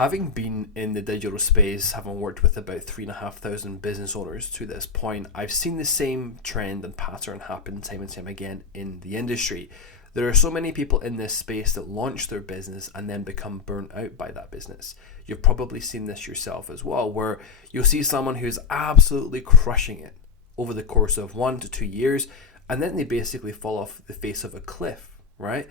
Having been in the digital space, having worked with about 3,500 business owners to this point, I've seen the same trend and pattern happen time and time again in the industry. There are so many people in this space that launch their business and then become burnt out by that business. You've probably seen this yourself as well, where you'll see someone who's absolutely crushing it over the course of 1 to 2 years, and then they basically fall off the face of a cliff, right?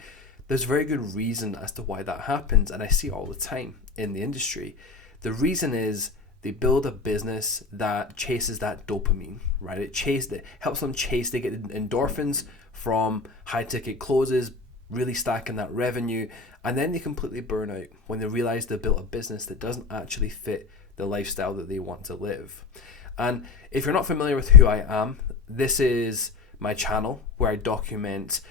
There's very good reason as to why that happens, and I see it all the time in the industry. The reason is they build a business that chases that dopamine, right? It helps them chase, they get endorphins from high ticket closes, really stacking that revenue, and then they completely burn out when they realize they built a business that doesn't actually fit the lifestyle that they want to live. And if you're not familiar with who I am, this is my channel where I document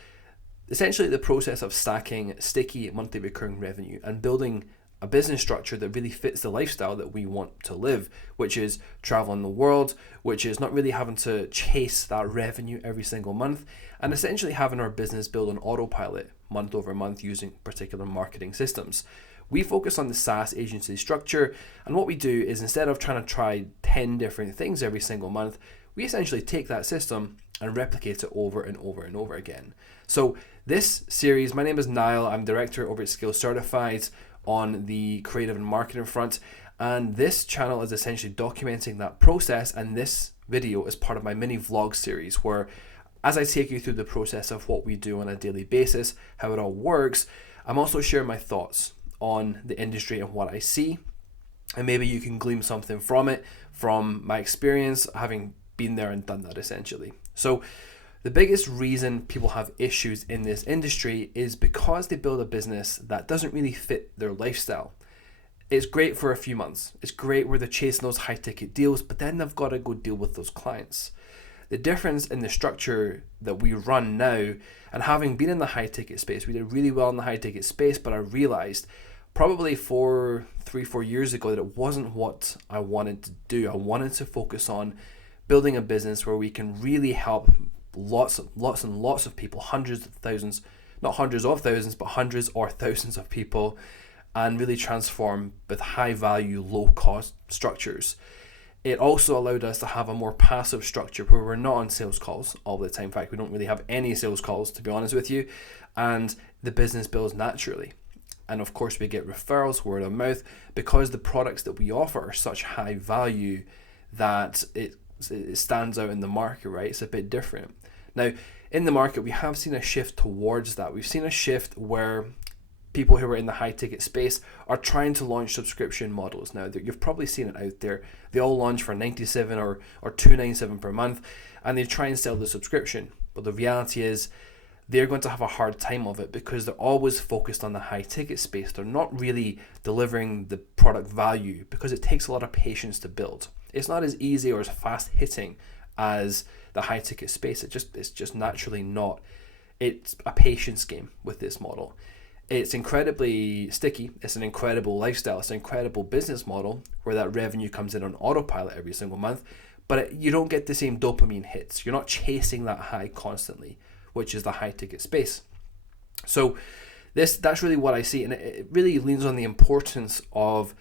essentially the process of stacking sticky monthly recurring revenue and building a business structure that really fits the lifestyle that we want to live, which is traveling the world, which is not really having to chase that revenue every single month, and essentially having our business build on autopilot month over month using particular marketing systems. We focus on the SaaS agency structure, and what we do is instead of trying to try 10 different things every single month, we essentially take that system and replicate it over and over and over again. So this series, my name is Niall, I'm director over at Skills Certified on the creative and marketing front, and this channel is essentially documenting that process, and this video is part of my mini vlog series where as I take you through the process of what we do on a daily basis, how it all works, I'm also sharing my thoughts on the industry and what I see, and maybe you can glean something from it, from my experience having been there and done that essentially. So the biggest reason people have issues in this industry is because they build a business that doesn't really fit their lifestyle. It's great for a few months. It's great where they're chasing those high ticket deals, but then they've got to go deal with those clients. The difference in the structure that we run now, and having been in the high ticket space, we did really well in the high ticket space, but I realized probably 4 years ago that it wasn't what I wanted to do. I wanted to focus on building a business where we can really help lots and lots of people, hundreds of thousands, not hundreds of thousands, but hundreds or thousands of people, and really transform with high value, low cost structures. It also allowed us to have a more passive structure where we're not on sales calls all the time. In fact, we don't really have any sales calls, to be honest with you, and the business builds naturally. And of course, we get referrals, word of mouth, because the products that we offer are such high value that it stands out in the market, right? It's a bit different. Now, in the market, we have seen a shift towards that. We've seen a shift where people who are in the high ticket space are trying to launch subscription models. Now, you've probably seen it out there. They all launch for $97 or $297 per month, and they try and sell the subscription. But the reality is they're going to have a hard time of it because they're always focused on the high ticket space. They're not really delivering the product value because it takes a lot of patience to build. It's not as easy or as fast hitting as the high ticket space. It's just naturally not. It's a patience game with this model. It's incredibly sticky. It's an incredible lifestyle. It's an incredible business model where that revenue comes in on autopilot every single month, but you don't get the same dopamine hits. You're not chasing that high constantly, which is the high ticket space. So that's really what I see, and it really leans on the importance of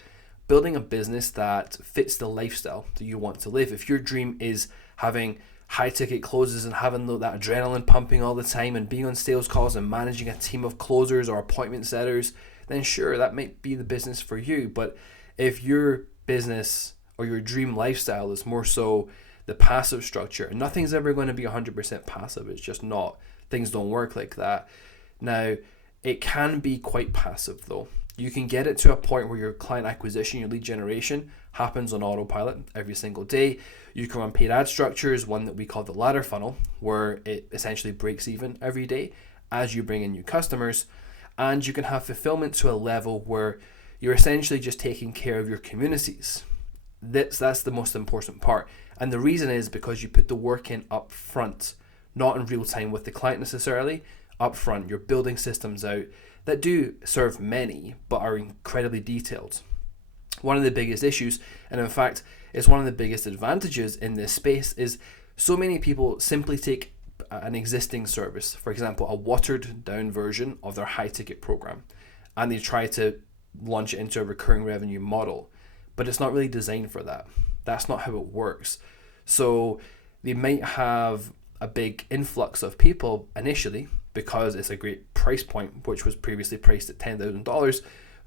building a business that fits the lifestyle that you want to live. If your dream is having high ticket closes and having that adrenaline pumping all the time and being on sales calls and managing a team of closers or appointment setters, then sure, that might be the business for you. But if your business or your dream lifestyle is more so the passive structure, and nothing's ever going to be 100% passive, it's just not. Things don't work like that. Now, it can be quite passive though. You can get it to a point where your client acquisition, your lead generation happens on autopilot every single day. You can run paid ad structures, one that we call the ladder funnel, where it essentially breaks even every day as you bring in new customers. And you can have fulfillment to a level where you're essentially just taking care of your communities. That's the most important part. And the reason is because you put the work in up front, not in real time with the client necessarily. Up front, you're building systems out that do serve many, but are incredibly detailed. One of the biggest issues, and in fact, it's one of the biggest advantages in this space, is so many people simply take an existing service, for example, a watered down version of their high ticket program, and they try to launch it into a recurring revenue model, but it's not really designed for that. That's not how it works. So they might have a big influx of people initially because it's a great price point, which was previously priced at $10,000.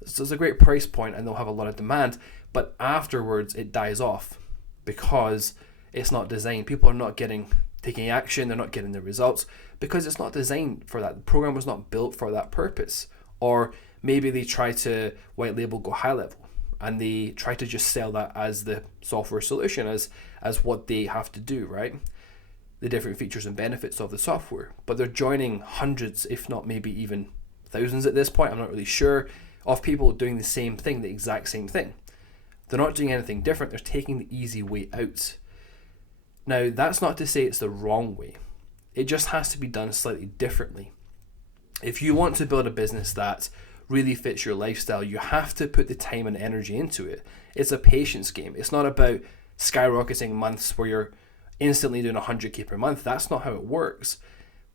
So it's a great price point and they'll have a lot of demand, but afterwards it dies off because it's not designed. People are not taking action, they're not getting the results because it's not designed for that. The program was not built for that purpose. Or maybe they try to white label Go High Level and they try to just sell that as the software solution, as what they have to do, right? The different features and benefits of the software. But they're joining hundreds, if not maybe even thousands at this point, I'm not really sure, of people doing the same thing, the exact same thing. They're not doing anything different, they're taking the easy way out. Now, that's not to say it's the wrong way. It just has to be done slightly differently. If you want to build a business that really fits your lifestyle, you have to put the time and energy into it. It's a patience game. It's not about skyrocketing months where you're instantly doing 100K per month. That's not how it works.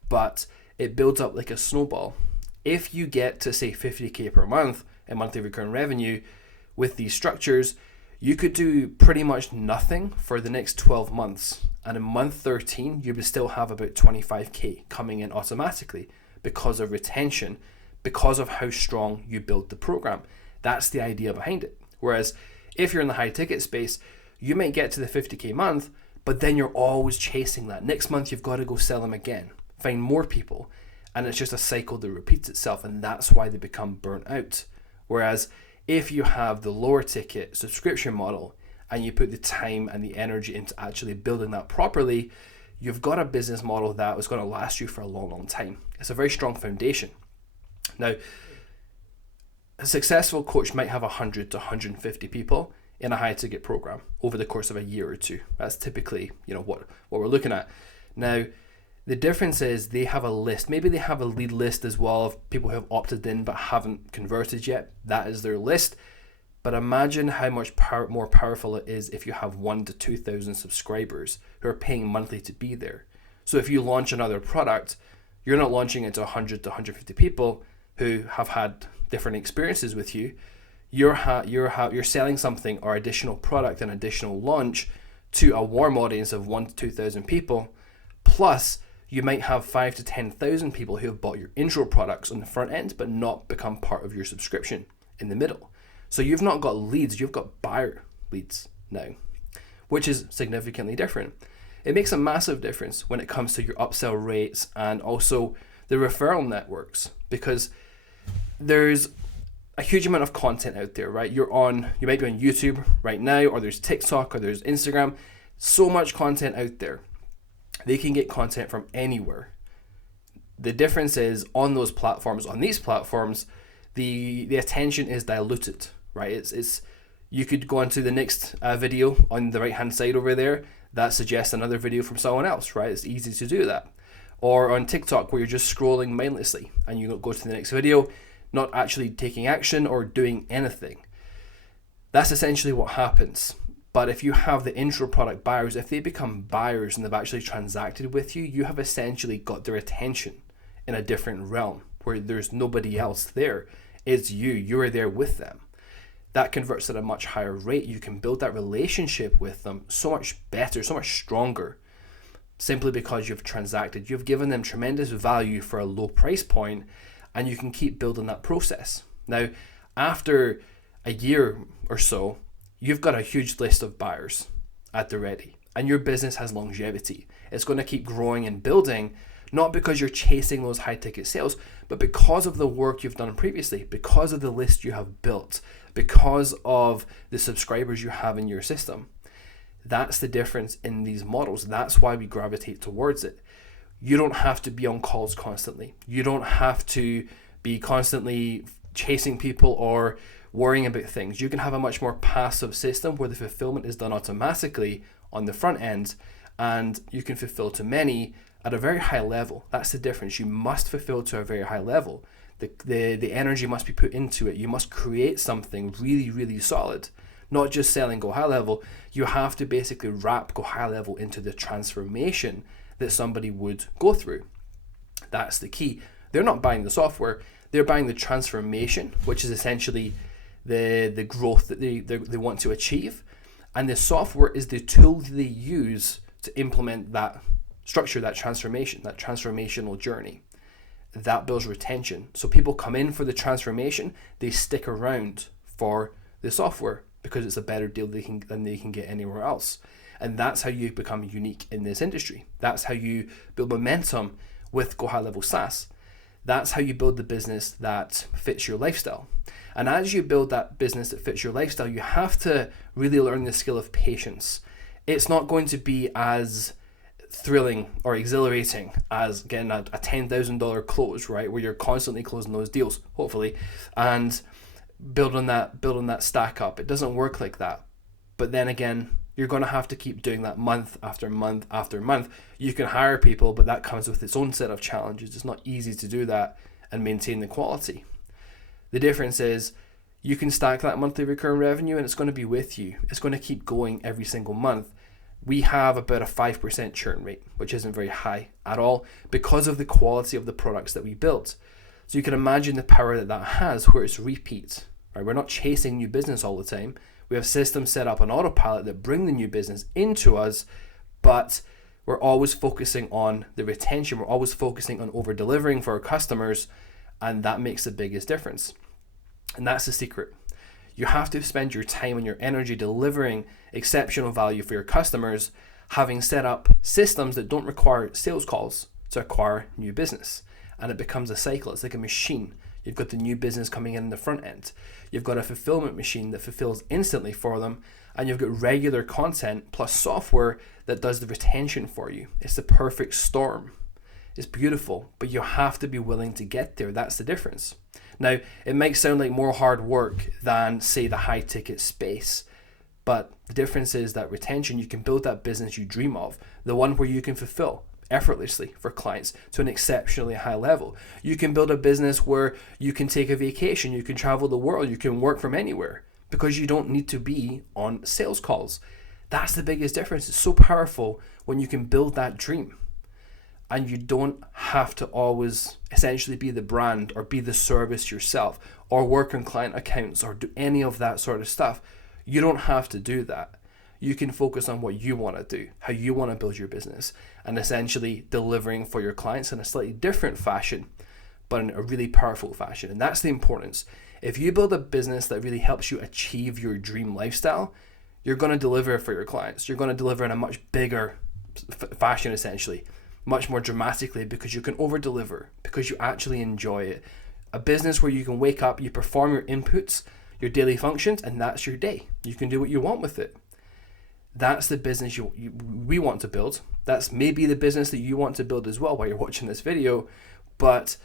But it builds up like a snowball. If you get to say 50K per month in monthly recurring revenue with these structures, you could do pretty much nothing for the next 12 months. And in month 13, you would still have about 25K coming in automatically because of retention, because of how strong you build the program. That's the idea behind it. Whereas if you're in the high ticket space, you might get to the 50K month, but then you're always chasing that. Next month, you've got to go sell them again, find more people. And it's just a cycle that repeats itself. And that's why they become burnt out. Whereas if you have the lower ticket subscription model and you put the time and the energy into actually building that properly, you've got a business model that is going to last you for a long, long time. It's a very strong foundation. Now, a successful coach might have 100 to 150 people in a high ticket program over the course of a year or two. That's typically, what we're looking at. Now, the difference is they have a list. Maybe they have a lead list as well of people who have opted in but haven't converted yet. That is their list. But imagine how much more powerful it is if you have 1,000 to 2,000 subscribers who are paying monthly to be there. So if you launch another product, you're not launching it to 100 to 150 people who have had different experiences with you. You're selling something or additional product and additional launch to a warm audience of 1,000 to 2,000 people. Plus, you might have 5,000 to 10,000 people who have bought your intro products on the front end but not become part of your subscription in the middle. So you've not got leads, you've got buyer leads now, which is significantly different. It makes a massive difference when it comes to your upsell rates and also the referral networks, because there's a huge amount of content out there, right? You might be on YouTube right now, or there's TikTok, or there's Instagram. So much content out there. They can get content from anywhere. The difference is on these platforms, the attention is diluted, right? It's you could go onto the next video on the right hand side over there that suggests another video from someone else, right? It's easy to do that. Or on TikTok where you're just scrolling mindlessly and you go to the next video, not actually taking action or doing anything. That's essentially what happens. But if you have the intro product buyers, if they become buyers and they've actually transacted with you, you have essentially got their attention in a different realm where there's nobody else there. It's you. You are there with them. That converts at a much higher rate. You can build that relationship with them so much better, so much stronger, simply because you've transacted. You've given them tremendous value for a low price point, and you can keep building that process. Now, after a year or so, you've got a huge list of buyers at the ready, and your business has longevity. It's going to keep growing and building, not because you're chasing those high ticket sales, but because of the work you've done previously, because of the list you have built, because of the subscribers you have in your system. That's the difference in these models. That's why we gravitate towards it. You don't have to be on calls constantly. You don't have to be constantly chasing people or worrying about things. You can have a much more passive system where the fulfillment is done automatically on the front end, and you can fulfill to many at a very high level. That's the difference. You must fulfill to a very high level. The energy must be put into it. You must create something really, really solid. Not just selling Go High Level. You have to basically wrap Go High Level into the transformation that somebody would go through. That's the key. They're not buying the software. They're buying the transformation, which is essentially the growth that they want to achieve. And the software is the tool they use to implement that structure, that transformation, that transformational journey. That builds retention. So people come in for the transformation, they stick around for the software because it's a better deal than they can get anywhere else. And that's how you become unique in this industry. That's how you build momentum with Go High Level SaaS. That's how you build the business that fits your lifestyle. And as you build that business that fits your lifestyle, you have to really learn the skill of patience. It's not going to be as thrilling or exhilarating as getting a $10,000 close, right? Where you're constantly closing those deals, hopefully, and building that stack up. It doesn't work like that. But then again, you're going to have to keep doing that month after month after month. You can hire people, but that comes with its own set of challenges. It's not easy to do that and maintain the quality. The difference is you can stack that monthly recurring revenue and it's going to be with you. It's going to keep going every single month. We have about a 5% churn rate, which isn't very high at all because of the quality of the products that we built. So you can imagine the power that has where it's repeat. Right? We're not chasing new business all the time. We have systems set up on autopilot that bring the new business into us, but we're always focusing on the retention. We're always focusing on over-delivering for our customers, and that makes the biggest difference. And that's the secret. You have to spend your time and your energy delivering exceptional value for your customers, having set up systems that don't require sales calls to acquire new business. And it becomes a cycle. It's like a machine. You've got the new business coming in the front end. You've got a fulfillment machine that fulfills instantly for them. And you've got regular content plus software that does the retention for you. It's the perfect storm. It's beautiful, but you have to be willing to get there. That's the difference. Now, it might sound like more hard work than, say, the high ticket space. But the difference is that retention, you can build that business you dream of, the one where you can fulfill effortlessly for clients to an exceptionally high level. You can build a business where you can take a vacation, you can travel the world, you can work from anywhere because you don't need to be on sales calls. That's the biggest difference. It's so powerful when you can build that dream. And you don't have to always essentially be the brand or be the service yourself or work on client accounts or do any of that sort of stuff. You don't have to do that. You can focus on what you want to do, how you want to build your business, and essentially delivering for your clients in a slightly different fashion, but in a really powerful fashion. And that's the importance. If you build a business that really helps you achieve your dream lifestyle, you're going to deliver for your clients. You're going to deliver in a much bigger fashion, essentially, much more dramatically, because you can over-deliver, because you actually enjoy it. A business where you can wake up, you perform your inputs, your daily functions, and that's your day. You can do what you want with it. That's the business we want to build. That's maybe the business that you want to build as well while you're watching this video. But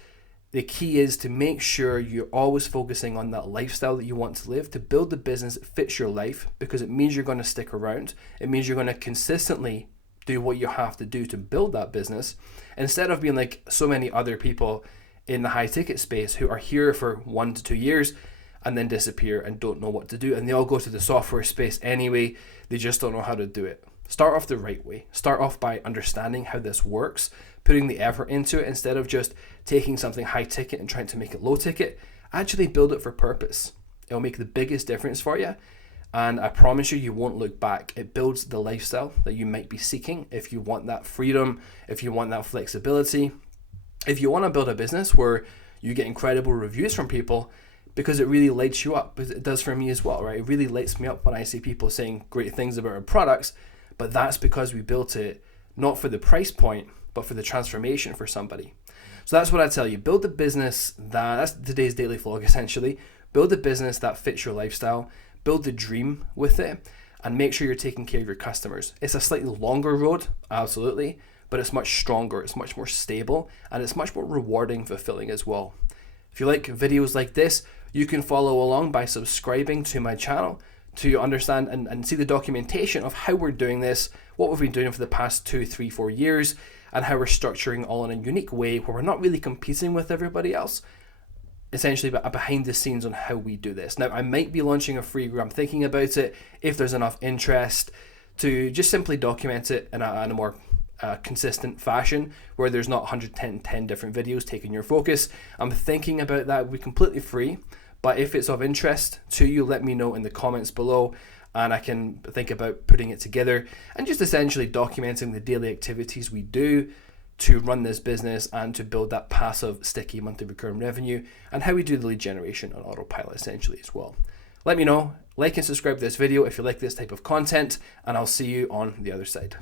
the key is to make sure you're always focusing on that lifestyle that you want to live, to build the business that fits your life, because it means you're going to stick around. It means you're going to consistently do what you have to do to build that business, instead of being like so many other people in the high ticket space who are here for 1 to 2 years and then disappear and don't know what to do. And they all go to the software space anyway. They just don't know how to do it. Start off the right way. Start off by understanding how this works, putting the effort into it instead of just taking something high ticket and trying to make it low ticket. Actually build it for purpose. It'll make the biggest difference for you. And I promise you won't look back. It builds the lifestyle that you might be seeking if you want that freedom, if you want that flexibility. If you want to build a business where you get incredible reviews from people, because it really lights you up. It does for me as well, right? It really lights me up when I see people saying great things about our products, but that's because we built it not for the price point, but for the transformation for somebody. So that's what I tell you. Build the business that's today's daily vlog essentially. Build the business that fits your lifestyle, build the dream with it, and make sure you're taking care of your customers. It's a slightly longer road, absolutely, but it's much stronger, it's much more stable, and it's much more rewarding, fulfilling as well. If you like videos like this, you can follow along by subscribing to my channel to understand and see the documentation of how we're doing this, what we've been doing for the past 2, 3, 4 years, and how we're structuring all in a unique way where we're not really competing with everybody else, essentially behind the scenes on how we do this. Now, I might be launching a free group. I'm thinking about it if there's enough interest to just simply document it in a more consistent fashion where there's not 110 different videos taking your focus. I'm thinking about that. We're completely free, But if it's of interest to you, let me know in the comments below, and I can think about putting it together and just essentially documenting the daily activities we do to run this business and to build that passive, sticky monthly recurring revenue, and how we do the lead generation on autopilot essentially as well. Let me know, like and subscribe to this video if you like this type of content, and I'll see you on the other side.